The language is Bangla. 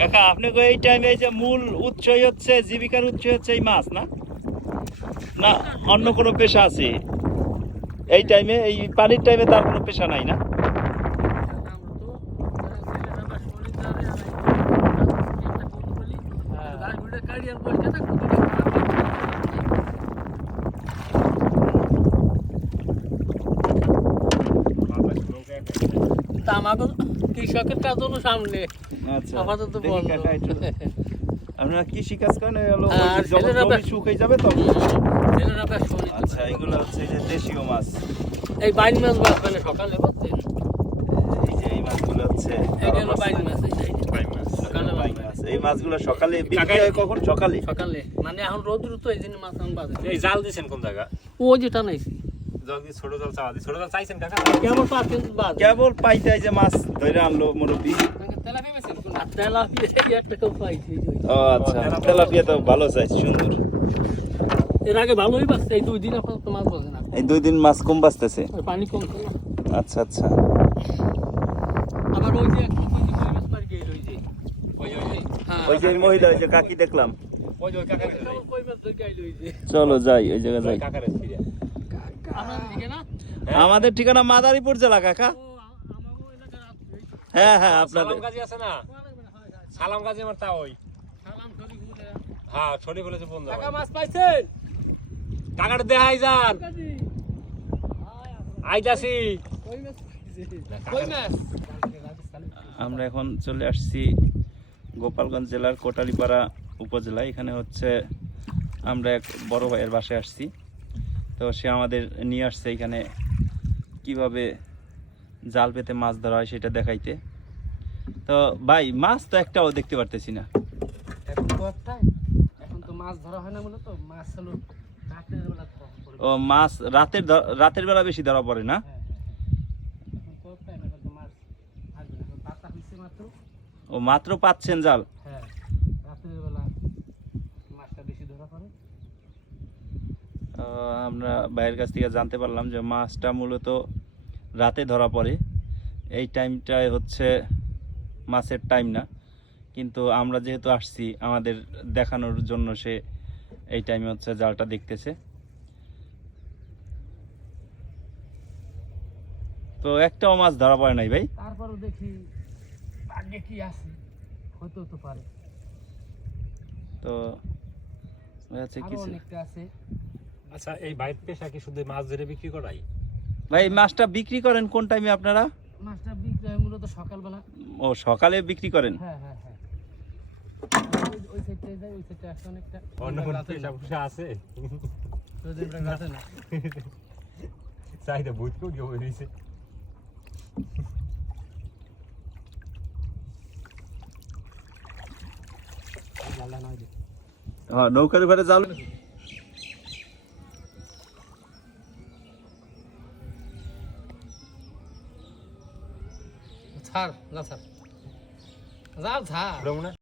কাকা আপনি এই টাইমে এই যে মূল উৎসই হচ্ছে জীবিকার উৎস হচ্ছে এই মাছ না না অন্য কোনো পেশা আছে এই টাইমে এই পানির টাইমে তার কোনো পেশা নাই না আমাকে কৃষকের কাজ হলো সামনে আপাতত বন্ধ আপনারা কৃষি কাজ করেন যখন জমি শুকিয়ে যাবে তখন আচ্ছা এগুলো হচ্ছে যে দেশীয় মাছ এই বাইন মাছ বাঁচবে সকালে বুঝছেন এই যে এই মাছগুলো হচ্ছে বাইন মাছ এই মাছগুলো সকালে বিক্রি হয় কখন সকালে সকালে মানে এখন রোদ্র তো এই জন্য মাছ আন বাজে এই জাল দিছেন কোন জায়গা ওই যে টানাইছি জলদি ছোট জাল চাওয়া দি ছোট জাল চাইছেন কাকা কেবল পাচ্ছেন বাজে কেবল পাইতে যে মাছ ধরে আনলো মুরব্বি তেলাপিয়া একটা কেউ পাইছি ও আচ্ছা তেলাপিয়া তো ভালো চাইছে সুন্দর এর আগে ভালোই বাঁচছে এই 2 দিন এখন তো মাছ বাজে না এই 2 দিন মাছ কম বাঁচতেছে পানি কম ছিল আচ্ছা আচ্ছা আবার ওই যে মাছ মার গিয়ে ওই যে ওই যে মহিলা ওই যে কাকি দেখলাম ওই ওই কাকা কই মাছ ধরে গেল ওই যে চলো যাই ওই জায়গা যাই কাকারে ফিরে আপনাদের দিকে না আমাদের ঠিকানা মাদারীপুর জেলা কাকা আমাগো এলাকার আছে হ্যাঁ হ্যাঁ আপনাদের সালাম গাজী আছে না সালাম গাজী আমার তা ওই সালাম শরীফ বলে হ্যাঁ ছড়ি বলেছে বন্ধু টাকা মাছ পাইছেন কাকার দেখাই যান কাজী আইতাছি কই মাছ পাইছে কই মাছ আমরা এখন চলে আসছি গোপালগঞ্জ জেলার কোটালীপাড়া উপজেলায় এখানে হচ্ছে আমরা এক বড় ভাইয়ের বাসায় আসছি তো সে আমাদের নিয়ে আসছে এখানে কিভাবে জাল পেতে মাছ ধরা হয় সেটা দেখাইতে তো ভাই মাছ তো একটাও দেখতে পারতেছি না এখন তো মাছ ধরা হয় না বলে তো মাছ হলো রাতের বেলা ধরা পড়ে ও মাছ রাতের বেলা বেশি ধরা পড়ে না এখন তো টাইম এখন তো মাছ আসবে না পাতা হইছে মাত্র ও মাত্র পাচ্ছেন জাল হ্যাঁ রাতের বেলা মাছটা বেশি ধরা পড়ে আমরা ভাইয়ের কাছ থেকে জানতে পারলাম যে মাছটা মূলত রাতে ধরা পড়ে এই টাইমটায় হচ্ছে মাছের টাইম না কিন্তু আমরা যেহেতু আসছি আমাদের দেখানোর জন্য সে এই টাইমে হচ্ছে জালটা দেখতেছে তো একটাও মাছ ধরা পড়ে নাই ভাই তারপরও দেখি আগে কি আছে হয়তো তো পারে তো হচ্ছে আরো কিছু অনেকটা আছে আচ্ছা এই বাইর পেশা কি শুধু মাছ ধরে বিক্রি করাই ভাই মাছটা বিক্রি করেন কোন টাইমে আপনারা মাছটা বিক্রি হয় মূলত সকালবেলা ও সকালে বিক্রি করেন হ্যাঁ হ্যাঁ হ্যাঁ ওই সাইডে যাই ওই সাইডে আসে অনেকটা অন্য কোন পেশা আছে গাছে না চাহিদা বহুত কেউ হয়ে দিয়েছে হ্যাঁ নৌকার ঘরে জাল ছাড় না ছাড় যা ছাড়